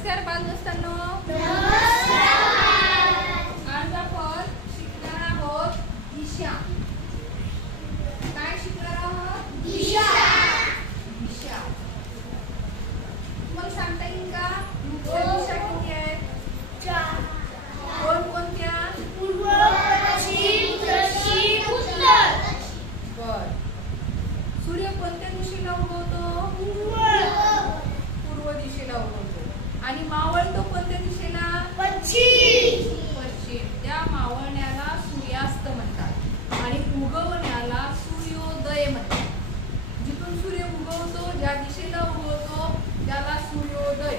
नमस्कार बालदोस्तांनो. आज आपण शिकणार आहोत दिशा. काय शिकणार आहोत? दिशा. दिशा तुम्हाला सांगता येईल का? दिशा किती आहेत? कोणकोणत्या? पूर्व, पश्चिम, दक्षिण, उत्तर. बर. सूर्य कोणत्या दिशेला उगवतो? पूर्व दिशेला उगवतो. आणि मावळतो कोणत्या दिशेला? पश्चिम. पश्चिम. त्या मावळण्याला सूर्यास्त म्हणतात आणि उगवण्याला सूर्योदय म्हणतात. जिथून सूर्य उगवतो, ज्या दिशेला उगवतो त्याला सूर्योदय.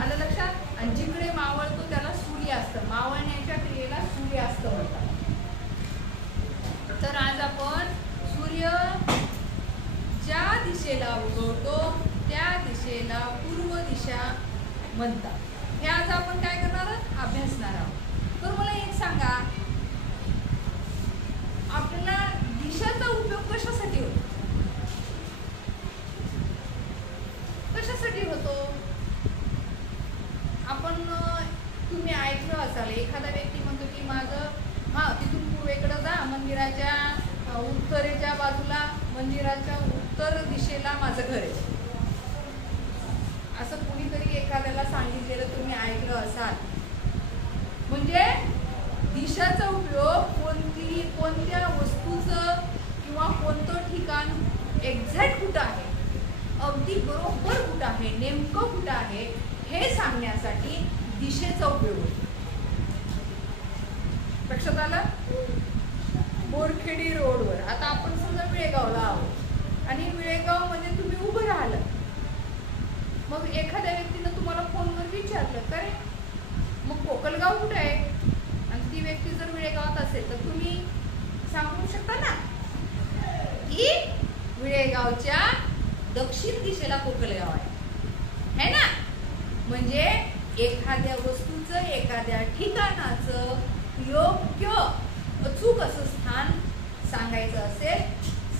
आलं लक्षात? आणि जिकडे मावळतो त्याला सूर्यास्त. मावळण्याच्या क्रियेला सूर्यास्त म्हणतात. तर आज आपण सूर्य ज्या दिशेला उगवतो त्या दिशेला पूर्व दिशा म्हणतात. हे आज आपण काय करणार आहोत? अभ्यासणार आहोत. तर मला एक सांगा, आपल्याला दिशाचा उपयोग कशासाठी होतो? कशासाठी होतो? आपण तुम्ही ऐकलं असाल, एखादा व्यक्ती म्हणतो की माझं तिथून पूर्वेकडे जा, मंदिराच्या उत्तरेच्या बाजूला, मंदिराच्या उत्तर दिशेला माझं घर आहे. असं कुणीतरी एखाद्याला सांगितलेलं तुम्ही ऐकलं असाल. म्हणजे दिशाचा उपयोग कोणत्या वस्तूचं किंवा कोणतं ठिकाण एक्झॅक्ट कुठं आहे, अगदी बरोबर कुठं आहे, नेमकं कुठं आहे हे सांगण्यासाठी दिशेचा उपयोग होतो. लक्षात आलं? बोरखेडी रोडवर आता आपण समजा विळेगावला आहोत आणि विळेगाव मध्ये तुम्ही उभं राहिलं. मग एखाद्या व्यक्तीनं तुम्हाला फोनवर विचारलं, करे मग कोकलगाव कुठे आहे? आणि ती व्यक्ती जर विळेगावात असेल तर तुम्ही सांगू शकता ना की विळेगावच्या दक्षिण दिशेला कोकलगाव आहे ना. म्हणजे एखाद्या वस्तूचं, एखाद्या ठिकाणाचं योग्य अचूक असं स्थान सांगायचं असेल,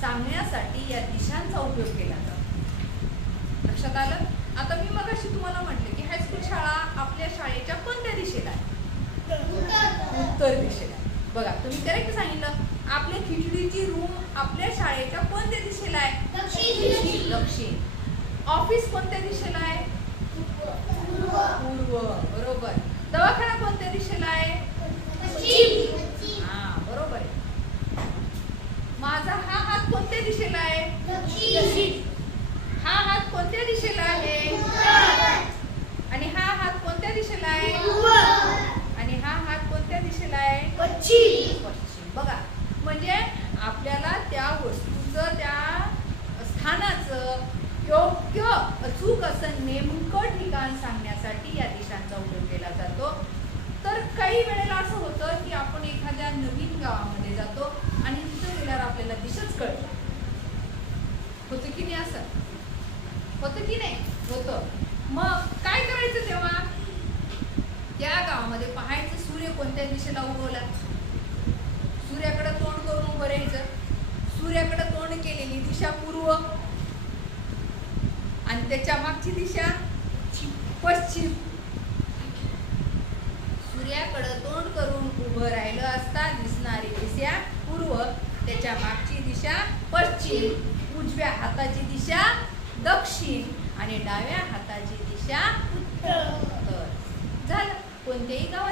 सांगण्यासाठी या दिशांचा उपयोग केला जातो. लक्षात आलं? आता मी मगाशी तुम्हाला म्हटले की हायस्कूल शाळा आपल्या शाळेच्या कोणत्या दिशेला आहे? उत्तर दिशेला. बघा, तुम्ही करेक्ट सांगितलं. आपल्या खिचडीची रूम आपल्या शाळेच्या कोणत्या दिशेला आहे? दक्षिण. ऑफिस कोणत्या दिशेला आहे? पूर्व. बरोबर. दवाखाना कोणत्या दिशेला आहे? हा, बरोबर आहे. माझा हा हात कोणत्या दिशेला आहे? दक्षिण. हा हात कोणत्या दिशेला आहे? आणि हा हात कोणत्या दिशेला आहे? आणि हा हात कोणत्या दिशेला आहे? पश्चिम. पश्चिम. बघा, म्हणजे आपल्याला त्या वस्तूचं, त्या स्थानाचं योग्य अचूक असं नेमकं ठिकाण सांगण्यासाठी या दिशांचा उपयोग केला जातो. तर काही वेळेला असं होतं की आपण एखाद्या नवीन गावामध्ये जातो आणि तिथं गेल्यावर आपल्याला दिशाच कळते. होतं की नाही? असं होतं की नाही? होतं. मग काय करायचं तेव्हा? त्या गावामध्ये पाहायचं सूर्य कोणत्या दिशेला उगवला. सूर्याकडे तोंड करून उभं राहायचं. सूर्याकडे तोंड केलेली दिशा पूर्व आणि त्याच्या मागची दिशा पश्चिम. सूर्याकडे तोंड करून उभं राहिलं असता दिसणारी दिशा पूर्व, त्याच्या मागची दिशा पश्चिम, उजव्या हाताची दिशा दक्षिण आणि डाव्या हाताची दिशा उत्तर. झालं. कोणत्याही गाव